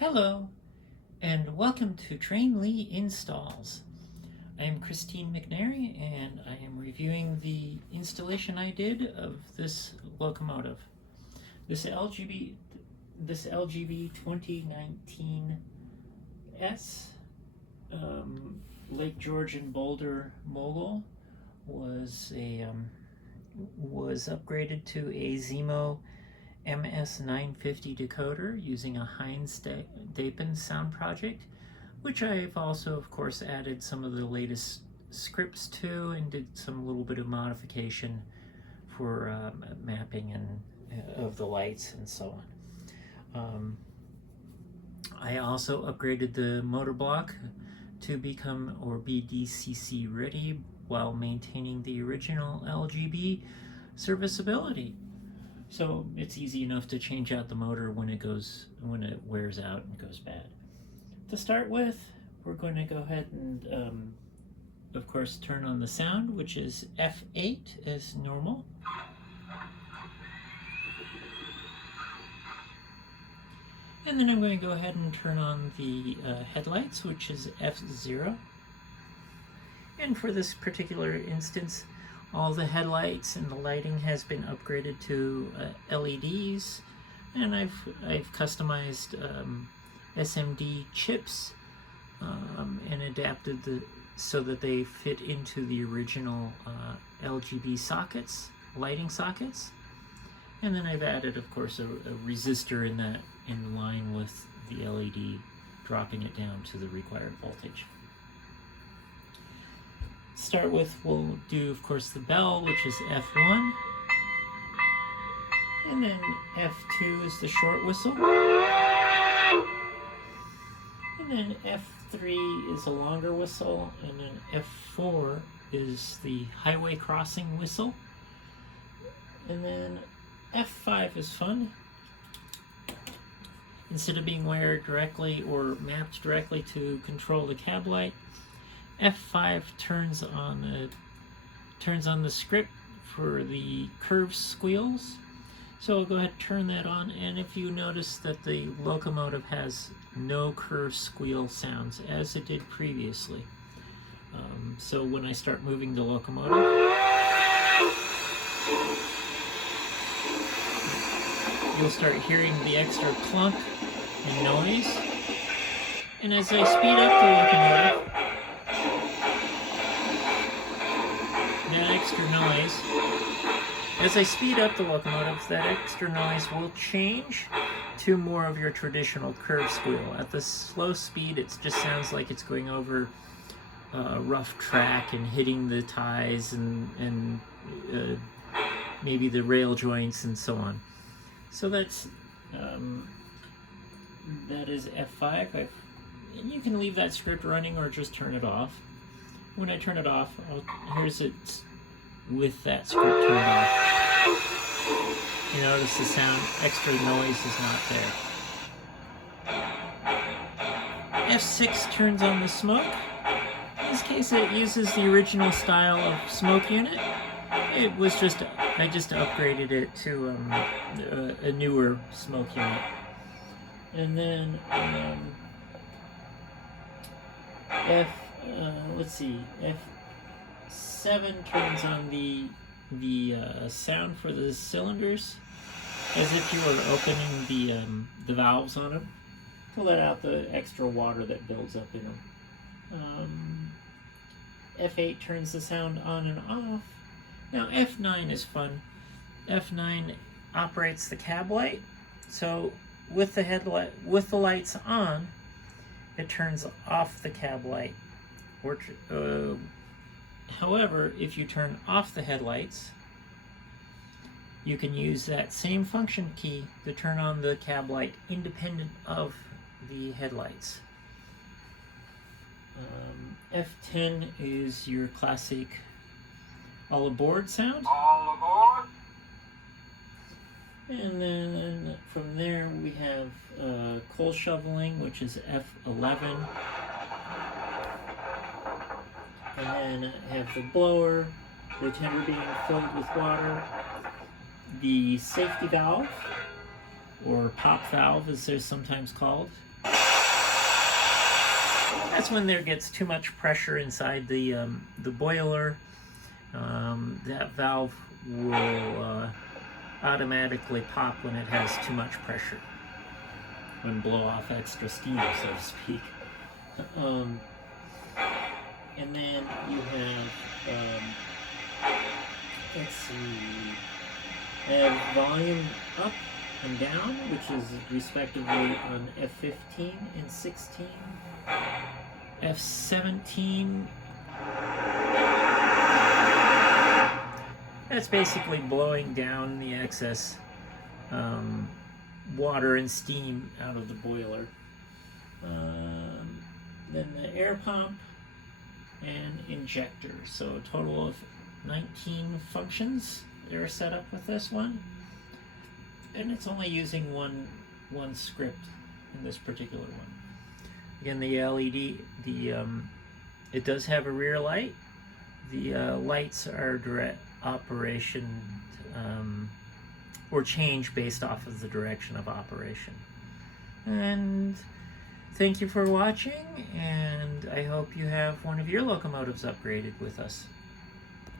Hello, and welcome to Train Lee Installs. I am Christine McNary, and I am reviewing the installation I did of this locomotive. This LGB 2019S Lake Georege Boulder mogul was upgraded to a Zimo MS950 decoder using a Heinz Dappen Sound project, which I've also, of course, added some of the latest scripts to and did some little bit of modification for mapping and of the lights and so on. I also upgraded the motor block to become or be DCC ready while maintaining the original LGB serviceability. So it's easy enough to change out the motor when it wears out and goes bad. To start with, we're going to go ahead and, of course, turn on the sound, which is F8 as normal. And then I'm going to go ahead and turn on the headlights, which is F0. And for this particular instance, all the headlights and the lighting has been upgraded to LEDs, and I've customized SMD chips and adapted so that they fit into the original LGB sockets, lighting sockets. And then I've added, of course, a resistor in line with the LED, dropping it down to the required voltage. Start with, we'll do, of course, the bell, which is F1, and then F2 is the short whistle, and then F3 is a longer whistle, and then F4 is the highway crossing whistle, and then F5 is fun. Instead of being wired directly or mapped directly to control the cab light, F5 turns on the script for the curve squeals. So I'll go ahead and turn that on, and if you notice that the locomotive has no curve squeal sounds as it did previously. So when I start moving the locomotive, you'll start hearing the extra clunk and noise. And as I speed up the locomotive, that extra noise, as I speed up the locomotive, that extra noise will change to more of your traditional curve squeal. At the slow speed, it just sounds like it's going over a rough track and hitting the ties and maybe the rail joints and so on. So that is F5. And you can leave that script running or just turn it off. When I turn it off, here's it with that script turned off. You notice the sound, extra noise is not there. F6 turns on the smoke. In this case, it uses the original style of smoke unit. It was I just upgraded it to a newer smoke unit. And then F7 turns on the sound for the cylinders, as if you were opening the valves on them to let out the extra water that builds up in them. F8 turns the sound on and off. Now F9 is fun. F9 operates the cab light. So with the lights on, it turns off the cab light. However, if you turn off the headlights, you can use that same function key to turn on the cab light independent of the headlights. F10 is your classic all aboard sound. All aboard. And then from there we have coal shoveling, which is F11. And then have the blower, the tender being filled with water, the safety valve, or pop valve as they're sometimes called, That's when there gets too much pressure inside the boiler. That valve will automatically pop when it has too much pressure, when blow off extra steam, so to speak. And then you have, let's see, volume up and down, which is respectively on F15 and 16. F17, that's basically blowing down the excess water and steam out of the boiler. Then the air pump and injector. So a total of 19 functions that are set up with this one. And it's only using one script in this particular one. Again, the LED, it does have a rear light. The lights are direct operation, or change based off of the direction of operation. And thank you for watching, and I hope you have one of your locomotives upgraded with us.